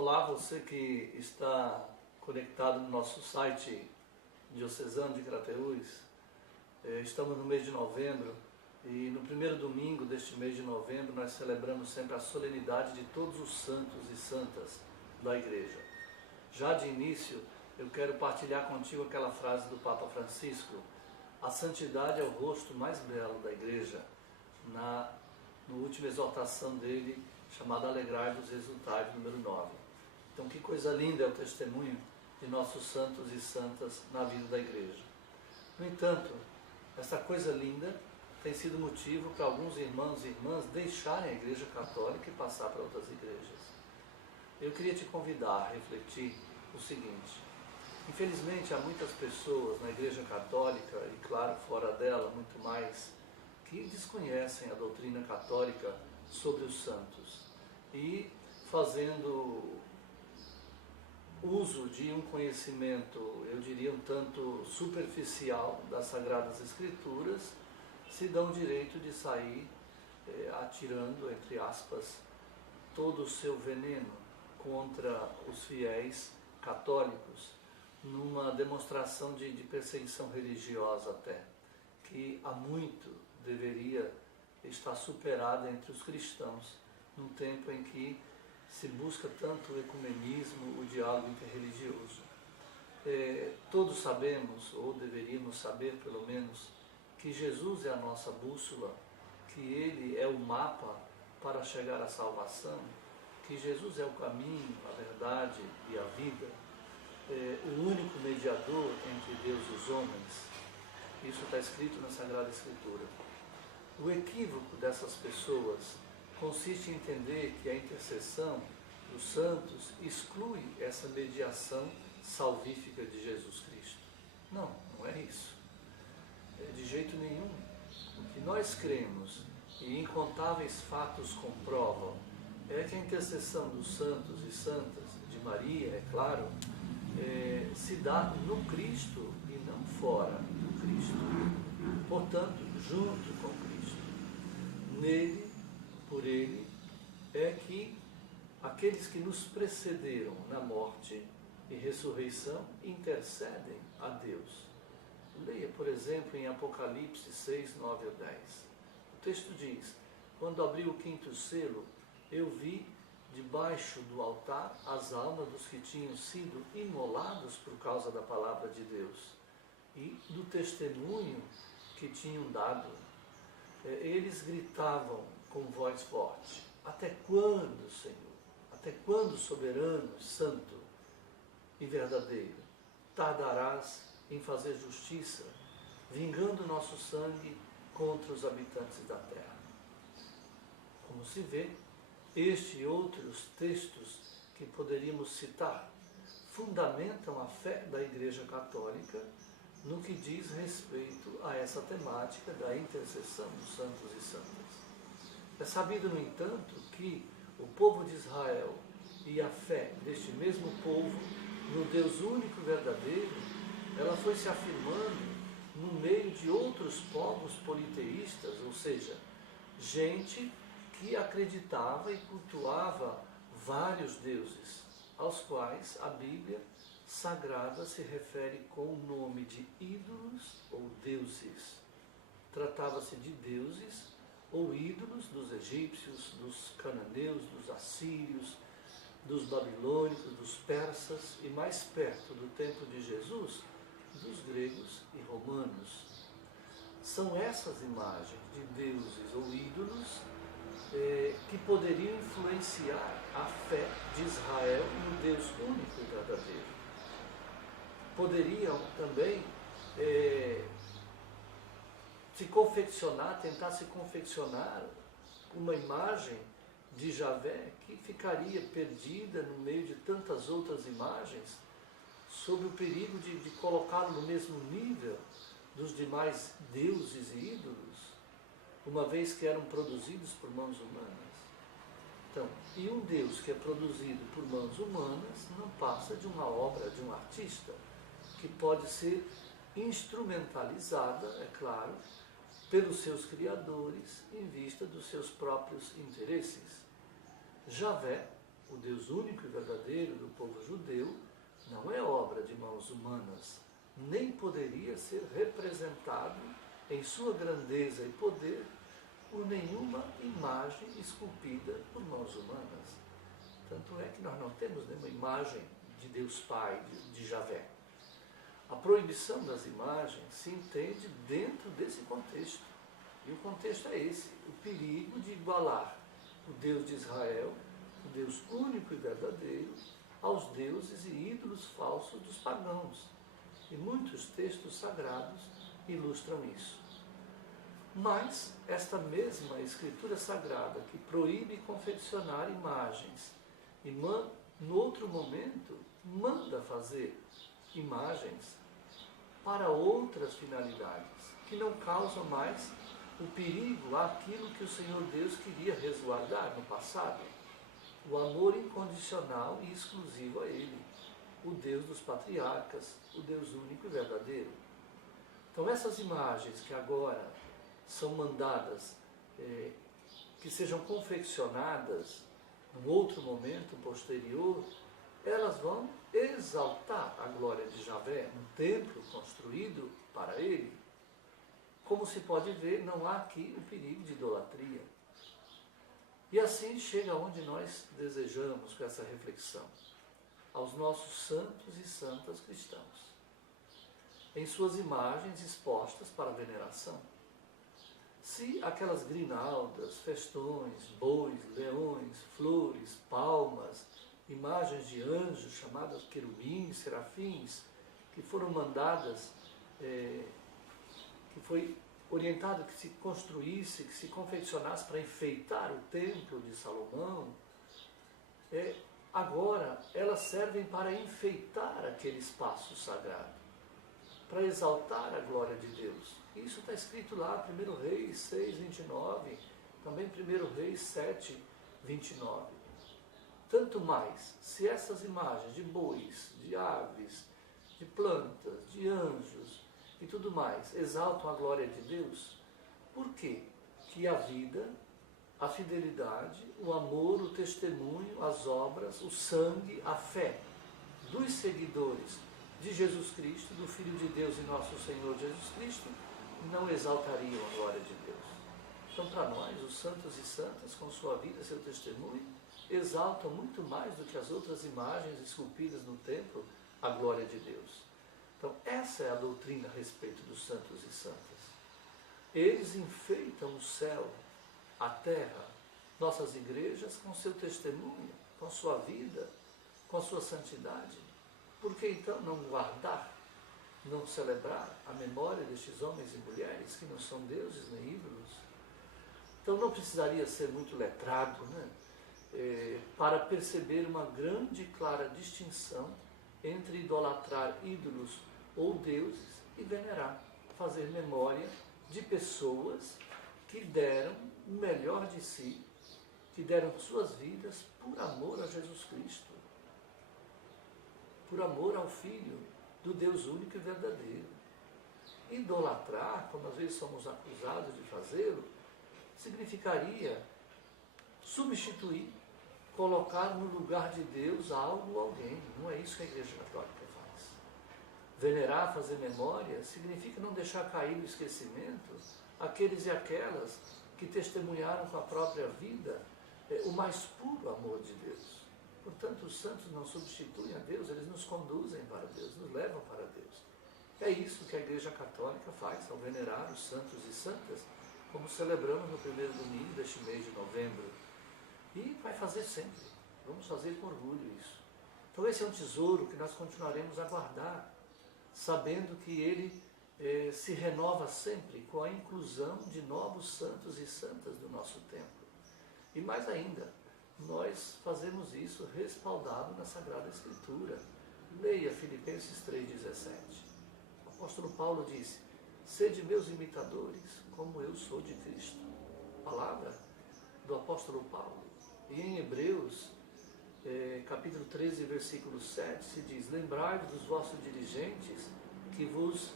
Olá, você que está conectado no nosso site diocesano de Crateús. Estamos no mês de novembro e no primeiro domingo deste mês de novembro nós celebramos sempre a solenidade de todos os santos e santas da Igreja. Já de início, eu quero partilhar contigo aquela frase do Papa Francisco: a santidade é o rosto mais belo da Igreja, na última exortação dele, chamada Alegrai-vos, Exultai, número 9. Então, que coisa linda é o testemunho de nossos santos e santas na vida da Igreja. No entanto, essa coisa linda tem sido motivo para alguns irmãos e irmãs deixarem a Igreja Católica e passar para outras igrejas. Eu queria te convidar a refletir o seguinte: infelizmente há muitas pessoas na Igreja Católica, e claro, fora dela, muito mais, que desconhecem a doutrina católica sobre os santos e fazendo uso de um conhecimento, eu diria, um tanto superficial das Sagradas Escrituras, se dão o direito de sair atirando, entre aspas, todo o seu veneno contra os fiéis católicos, numa demonstração de perseguição religiosa até, que há muito deveria estar superada entre os cristãos, num tempo em que se busca tanto o ecumenismo, o diálogo interreligioso. Todos sabemos, ou deveríamos saber pelo menos, que Jesus é a nossa bússola, que Ele é o mapa para chegar à salvação, que Jesus é o caminho, a verdade e a vida, o único mediador entre Deus e os homens. Isso está escrito na Sagrada Escritura. O equívoco dessas pessoas consiste em entender que a intercessão dos santos exclui essa mediação salvífica de Jesus Cristo. Não, não é isso. De jeito nenhum. O que nós cremos e incontáveis fatos comprovam é que a intercessão dos santos e santas, de Maria, é claro, se dá no Cristo e não fora do Cristo. Portanto, junto com Cristo. Nele, por Ele, é que aqueles que nos precederam na morte e ressurreição intercedem a Deus. Leia, por exemplo, em Apocalipse 6, 9 a 10. O texto diz: quando abri o quinto selo, eu vi debaixo do altar as almas dos que tinham sido imolados por causa da palavra de Deus e do testemunho que tinham dado. Eles gritavam com voz forte: até quando, Senhor? Até quando, soberano, santo e verdadeiro, tardarás em fazer justiça, vingando nosso sangue contra os habitantes da terra? Como se vê, este e outros textos que poderíamos citar fundamentam a fé da Igreja Católica no que diz respeito a essa temática da intercessão dos santos e santas. É sabido, no entanto, que o povo de Israel e a fé deste mesmo povo no Deus único e verdadeiro, ela foi se afirmando no meio de outros povos politeístas, ou seja, gente que acreditava e cultuava vários deuses, aos quais a Bíblia Sagrada se refere com o nome de ídolos ou deuses. Tratava-se de deuses ou ídolos dos egípcios, dos cananeus, dos assírios, dos babilônicos, dos persas e, mais perto do tempo de Jesus, dos gregos e romanos. São essas imagens de deuses ou ídolos que poderiam influenciar a fé de Israel no Deus único e verdadeiro. Poderiam também tentar se confeccionar uma imagem de Javé que ficaria perdida no meio de tantas outras imagens, sob o perigo de colocá-lo no mesmo nível dos demais deuses e ídolos, uma vez que eram produzidos por mãos humanas. Então, e um Deus que é produzido por mãos humanas não passa de uma obra de um artista, que pode ser instrumentalizada, é claro, pelos seus criadores em vista dos seus próprios interesses. Javé o Deus único e verdadeiro do povo judeu, não é obra de mãos humanas, nem poderia ser representado em sua grandeza e poder por nenhuma imagem esculpida por mãos humanas. Tanto é que nós não temos nenhuma imagem de Deus Pai, de Javé. A proibição das imagens se entende dentro desse contexto. E o contexto é esse, o perigo de igualar o Deus de Israel, o Deus único e verdadeiro, aos deuses e ídolos falsos dos pagãos. E muitos textos sagrados ilustram isso. Mas esta mesma Escritura Sagrada que proíbe confeccionar imagens e no outro momento manda fazer imagens para outras finalidades, que não causam mais o perigo àquilo que o Senhor Deus queria resguardar no passado, o amor incondicional e exclusivo a Ele, o Deus dos patriarcas, o Deus único e verdadeiro. Então essas imagens que agora são mandadas, que sejam confeccionadas num outro momento posterior, elas vão exaltar a glória de Javé no templo construído para ele. Como se pode ver, não há aqui o perigo de idolatria. E assim chega onde nós desejamos com essa reflexão, aos nossos santos e santas cristãos, em suas imagens expostas para veneração. Se aquelas grinaldas, festões, bois, leões, flores, palmas, imagens de anjos chamadas querubins, serafins, que foram mandadas, que foi orientado que se construísse, que se confeccionasse para enfeitar o templo de Salomão, agora elas servem para enfeitar aquele espaço sagrado, para exaltar a glória de Deus. Isso está escrito lá, 1 Reis 6, 29, também 1 Reis 7, 29. Tanto mais, se essas imagens de bois, de aves, de plantas, de anjos e tudo mais exaltam a glória de Deus, por quê? Que a vida, a fidelidade, o amor, o testemunho, as obras, o sangue, a fé dos seguidores de Jesus Cristo, do Filho de Deus e nosso Senhor Jesus Cristo, não exaltariam a glória de Deus. Então, para nós, os santos e santas, com sua vida, seu testemunho, exaltam muito mais do que as outras imagens esculpidas no templo a glória de Deus. Então, essa é a doutrina a respeito dos santos e santas. Eles enfeitam o céu, a terra, nossas igrejas com seu testemunho, com sua vida, com sua santidade. Por que então não guardar, não celebrar a memória destes homens e mulheres que não são deuses nem ídolos? Então não precisaria ser muito letrado, para perceber uma grande e clara distinção entre idolatrar ídolos ou deuses e venerar, fazer memória de pessoas que deram o melhor de si, que deram suas vidas por amor a Jesus Cristo, por amor ao Filho do Deus único e verdadeiro. Idolatrar, como às vezes somos acusados de fazê-lo, significaria substituir, colocar no lugar de Deus algo ou alguém. Não é isso que a Igreja Católica faz. Venerar, fazer memória, significa não deixar cair no esquecimento aqueles e aquelas que testemunharam com a própria vida o mais puro amor de Deus. Portanto, os santos não substituem a Deus, eles nos conduzem para Deus, nos levam para Deus. É isso que a Igreja Católica faz ao venerar os santos e santas, como celebramos no primeiro domingo deste mês de novembro. E vai fazer sempre. Vamos fazer com orgulho isso. Então esse é um tesouro que nós continuaremos a guardar, sabendo que ele se renova sempre com a inclusão de novos santos e santas do nosso tempo. E mais ainda, nós fazemos isso respaldado na Sagrada Escritura. Leia Filipenses 3,17. O apóstolo Paulo disse: sede meus imitadores, como eu sou de Cristo. Palavra do apóstolo Paulo. E em Hebreus, capítulo 13, versículo 7, se diz: lembrai-vos dos vossos dirigentes que vos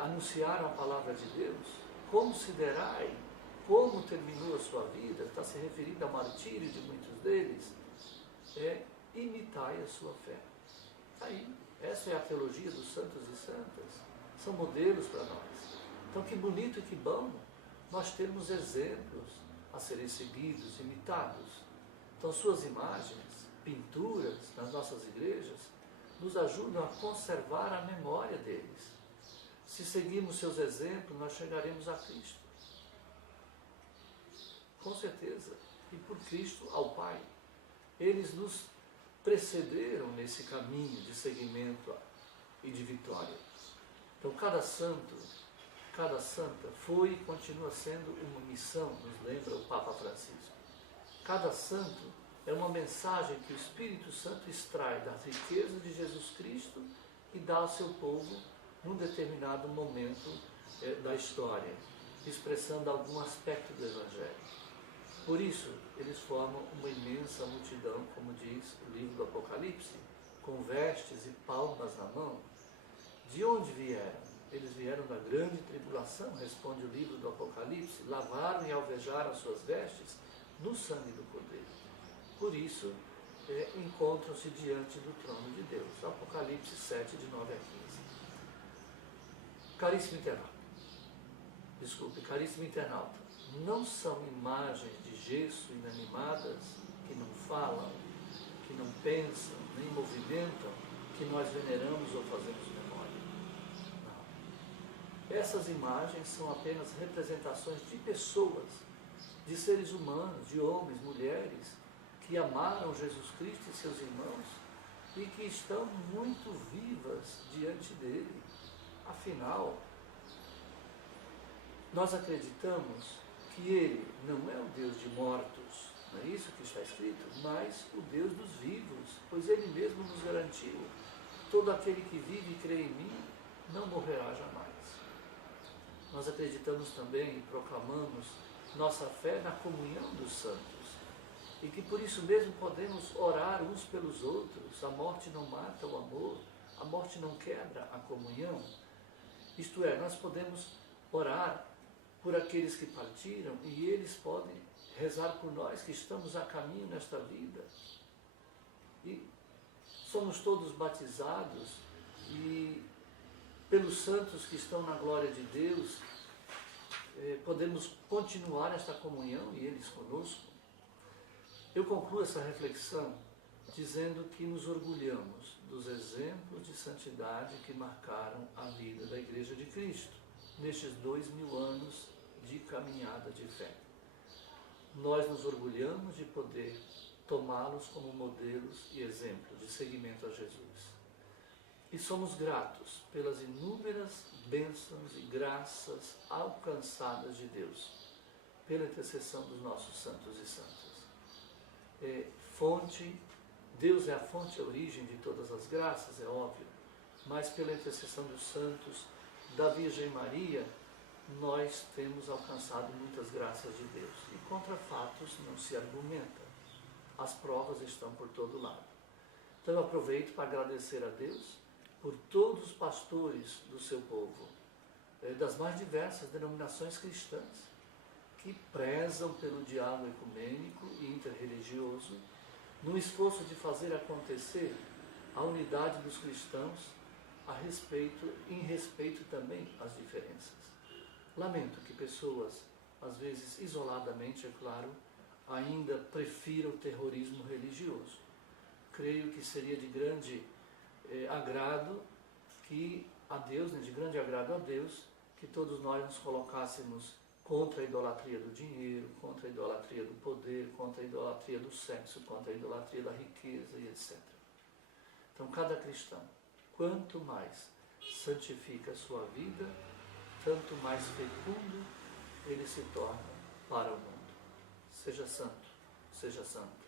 anunciaram a palavra de Deus, considerai como terminou a sua vida, está se referindo ao martírio de muitos deles, trai a sua fé. Aí, essa é a teologia dos santos e santas. São modelos para nós. Então, que bonito e que bom nós termos exemplos a serem seguidos, imitados. Então, suas imagens, pinturas nas nossas igrejas, nos ajudam a conservar a memória deles. Se seguirmos seus exemplos, nós chegaremos a Cristo. Com certeza. E por Cristo ao Pai. Eles nos precederam nesse caminho de seguimento e de vitória. Então, cada santo, cada santa foi e continua sendo uma missão, nos lembra o Papa Francisco. Cada santo é uma mensagem que o Espírito Santo extrai das riquezas de Jesus Cristo e dá ao seu povo num determinado momento da história, expressando algum aspecto do Evangelho. Por isso, eles formam uma imensa multidão, como diz o livro do Apocalipse, com vestes e palmas na mão. De onde vieram? Eles vieram da grande tribulação, responde o livro do Apocalipse, lavaram e alvejaram as suas vestes no sangue do Cordeiro. Por isso, encontram-se diante do trono de Deus. Apocalipse 7, de 9 a 15. Caríssimo internauta, não são imagens de gesso inanimadas que não falam, que não pensam, nem movimentam, que nós veneramos ou fazemos memória. Não. Essas imagens são apenas representações de pessoas, de seres humanos, de homens, mulheres, que amaram Jesus Cristo e seus irmãos e que estão muito vivas diante dele. Afinal, nós acreditamos que ele não é o Deus de mortos, não é isso que está escrito, mas o Deus dos vivos, pois ele mesmo nos garantiu: todo aquele que vive e crê em mim não morrerá jamais. Nós acreditamos também e proclamamos nossa fé na comunhão dos santos, e que por isso mesmo podemos orar uns pelos outros. A morte não mata o amor, a morte não quebra a comunhão. Isto é, nós podemos orar por aqueles que partiram e eles podem rezar por nós que estamos a caminho nesta vida. E somos todos batizados e pelos santos que estão na glória de Deus, podemos continuar esta comunhão e eles conosco. Eu concluo essa reflexão dizendo que nos orgulhamos dos exemplos de santidade que marcaram a vida da Igreja de Cristo nestes 2000 anos de caminhada de fé. Nós nos orgulhamos de poder tomá-los como modelos e exemplos de seguimento a Jesus. E somos gratos pelas inúmeras bênçãos e graças alcançadas de Deus, pela intercessão dos nossos santos e santas. Deus é a fonte e a origem de todas as graças, é óbvio, mas pela intercessão dos santos, da Virgem Maria, nós temos alcançado muitas graças de Deus. E contra fatos não se argumenta. As provas estão por todo lado. Então eu aproveito para agradecer a Deus por todos os pastores do seu povo, das mais diversas denominações cristãs, que prezam pelo diálogo ecumênico e interreligioso, no esforço de fazer acontecer a unidade dos cristãos em respeito também às diferenças. Lamento que pessoas, às vezes isoladamente, é claro, ainda prefiram o terrorismo religioso. Creio que seria de grande agrado a Deus, que todos nós nos colocássemos contra a idolatria do dinheiro, contra a idolatria do poder, contra a idolatria do sexo, contra a idolatria da riqueza e etc. Então, cada cristão, quanto mais santifica a sua vida, tanto mais fecundo ele se torna para o mundo. Seja santo, seja santo.